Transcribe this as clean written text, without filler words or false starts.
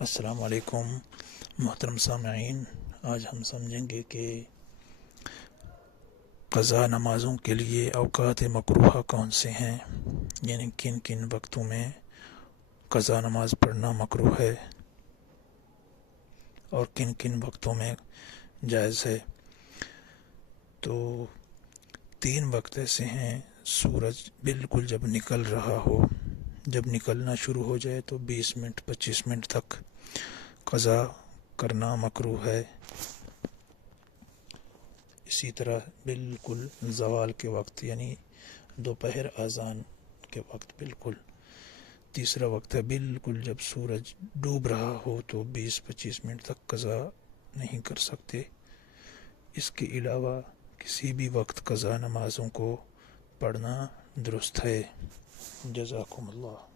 السلام علیکم محترم سامعین، آج ہم سمجھیں گے کہ قضا نمازوں کے لیے اوقات مکروہ کون سے ہیں، یعنی کن کن وقتوں میں قضا نماز پڑھنا مکروہ ہے اور کن کن وقتوں میں جائز ہے۔ تو 3 وقت ایسے ہیں: سورج بالکل جب نکل رہا ہو، جب نکلنا شروع ہو جائے تو 20 منٹ 25 منٹ تک قضا کرنا مکروہ ہے۔ اسی طرح بالکل زوال کے وقت، یعنی دوپہر اذان کے وقت بالکل۔ تیسرا وقت ہے بالکل جب سورج ڈوب رہا ہو تو 20-25 منٹ تک قضا نہیں کر سکتے۔ اس کے علاوہ کسی بھی وقت قضا نمازوں کو پڑھنا درست ہے۔ جزاکم اللہ۔